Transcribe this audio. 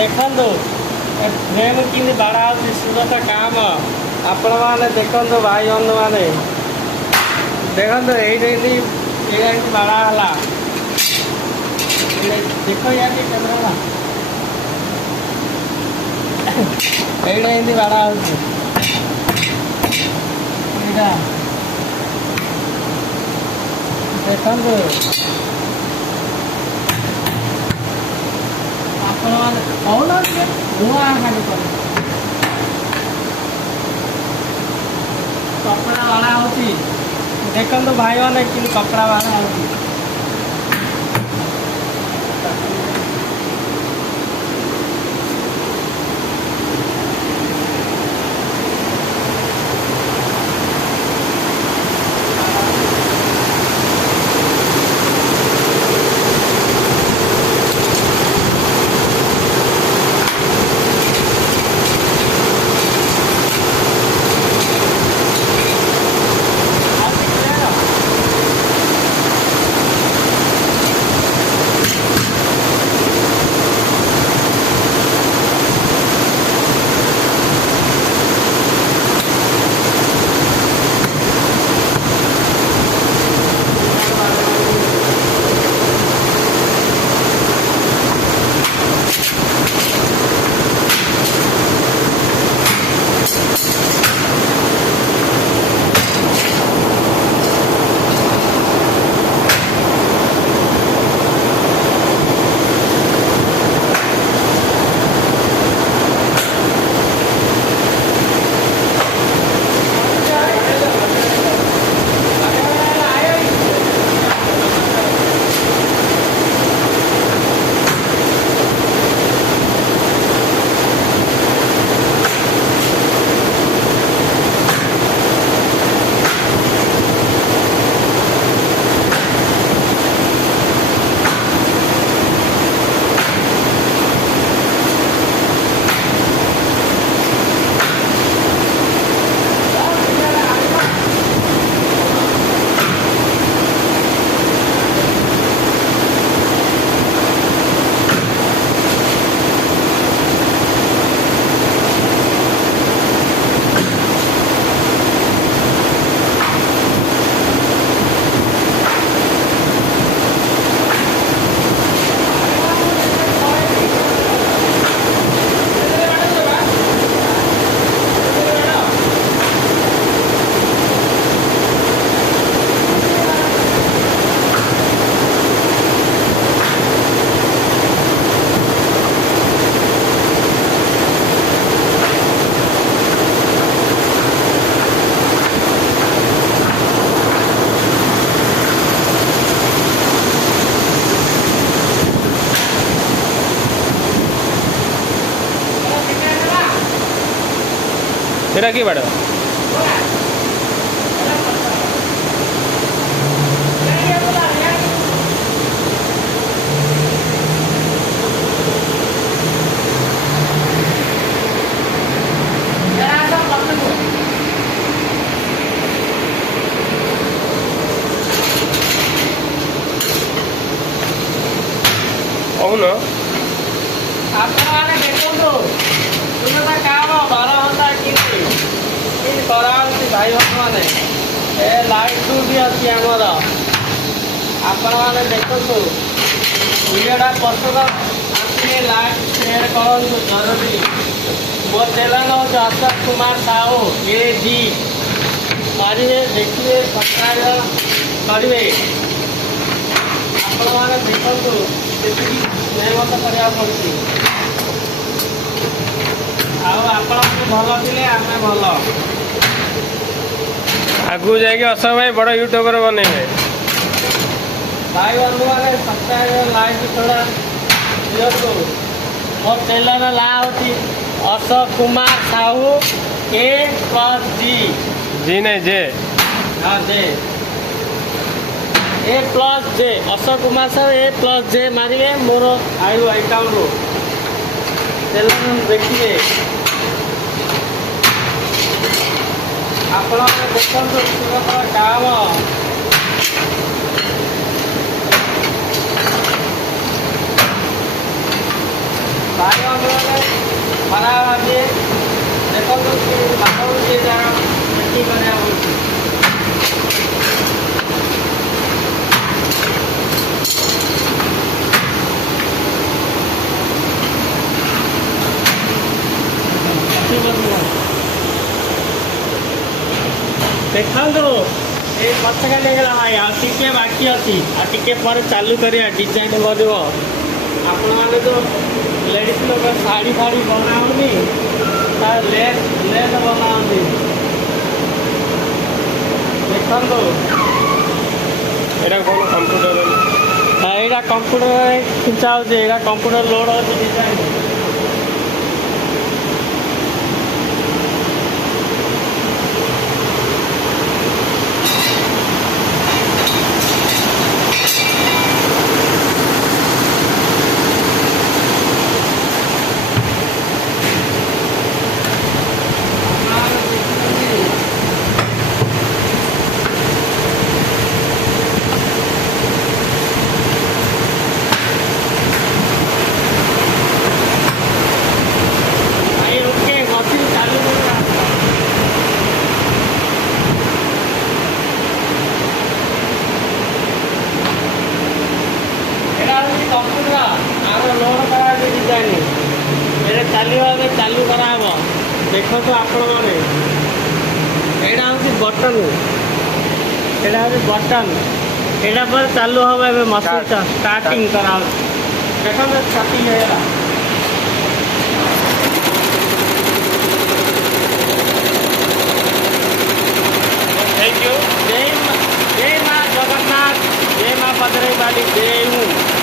ଦେଖନ୍ତୁ ଫ୍ରେମ୍ କେମିତି ବାଡ଼ା ହେଉଛି ସୁରତ କାମ ଆପଣ ମାନେ ଦେଖନ୍ତୁ ଭାଇ ବନ୍ଧୁ ମାନେ ଦେଖନ୍ତୁ ଏଇଠି ଏମିତି ବାଡ଼ା ହେଲା ଦେଖ ୟାଠି କ୍ୟାମେରା ଏଇଟା ଏମିତି ବାଡ଼ା ହେଉଛି ଏଇଟା ଦେଖନ୍ତୁ ଆପଣମାନେ କହୁନାହାନ୍ତି ଧୂଆଁ ଖାଲି କରେ କପଡ଼ା ବାଡ଼ା ହେଉଛି ଦେଖନ୍ତୁ ଭାଇମାନେ କିନ୍ତୁ କପଡ଼ା ବାଡ଼ା ହେଉଛି সেটা কি বাড়ো କହୁନ ଆପଣମାନେ ଦେଖନ୍ତୁ ତୁମେ କାମ 12 ଘଣ୍ଟା କେମିତି କରାହେଉଛି ଭାଇ ଭକ୍ତମାନେ ଏ ଲାଇଟ୍ ବି ଅଛି ଆମର ଆପଣମାନେ ଦେଖନ୍ତୁ ଭିଡ଼ିଓଟା ପସନ୍ଦ ଆସିଲେ ଲାଇକ୍ ସେୟାର କରନ୍ତୁ ଜରୁରୀ ମୋ ଚ୍ୟାନେଲ୍ ହେଉଛି ଅଶୋକ କୁମାର ସାହୁ AG ମାରିବେ ଦେଖିବେ ସବସ୍କ୍ରାଇବ୍ କରିବେ ଆପଣମାନେ ଦେଖନ୍ତୁ ସେତିକି ମେହନତ କରିବାକୁ ପଡ଼ୁଛି ଆଉ ଆପଣଙ୍କୁ ଭଲ ଥିଲେ ଆମେ ଭଲ ଆଗକୁ ଯାଇକି ଅଶୋକ ଭାଇ ବଡ଼ ୟୁଟ୍ୟୁବର ବନେଇବେ ଭାଇ ବନ୍ଧୁମାନେ ସବସ୍କ୍ରାଇବ୍ ଲାଇକ୍ ଥୋଡ଼ା ଦିଅନ୍ତୁ ମୋ ଚ୍ୟାନେଲ୍ର ନାଁ ହେଉଛି ଅଶୋକ କୁମାର ସାହୁ A+G ଜି ନାଇଁ ଯେ ହଁ ଯେ A+J ଅଶୋକ କୁମାର ସାହୁ A+J ମାରିବେ ମୋର ଆଇବ ଆକାଉଣ୍ଟରୁ ଚ୍ୟାନେଲ୍ ଦେଖିବେ ଆପଣମାନେ ଦେଖନ୍ତୁ ସୁରତର କାମ ଭାଇ ବନ୍ଧୁମାନେ ଖରାପ ଭାବିବେ ଦେଖନ୍ତୁ ବାଟକୁ ଟିକେ ଯାହା ସେଠି କରିବାକୁ ପଡ଼ୁଛି। ଦେଖନ୍ତୁ ଏ ପଛକାଲି ହେଇଗଲା ଭାଇ, ଆଉ ଟିକେ ବାକି ଅଛି, ଆଉ ଟିକେ ପରେ ଚାଲୁ କରିବା ଡିଜାଇନ୍ କରିବ। ଆପଣମାନେ ତ ଲେଡ଼ିଜ୍ ଲୋକ ଶାଢ଼ୀ ଫାଢ଼ୀ ବନାଉନି, ତା ଲେସ୍ ବନାଉନି। ଦେଖନ୍ତୁ ଏଇଟା କ'ଣ କମ୍ପ୍ୟୁଟର? ଏଇଟା କମ୍ପ୍ୟୁଟରରେ ଖିଞ୍ଚା ହେଉଛି, ଏଇଟା କମ୍ପ୍ୟୁଟର ଲୋଡ଼ ହେଉଛି ଡିଜାଇନ୍। ଚାଲୁ କରାହବ। ଦେଖନ୍ତୁ ଆପଣମାନେ ଏଇଟା ହେଉଛି ବଟନ୍, ଏଇଟା ହେଉଛି ବଟନ୍, ଏଇଟା ପରେ ଚାଲୁ ହେବ। ଏବେ ମସିନ୍ ଷ୍ଟାର୍ଟିଂ କରାହେଉଛି। ଦେଖନ୍ତୁ ଷ୍ଟାର୍ଟିଂ ହେଇଗଲା। Thank you. ଜୟ ମା ଜଗନ୍ନାଥ, ଜୟ ମା ଭଦ୍ରକାଳୀ, ଜୟ ମୁଁ।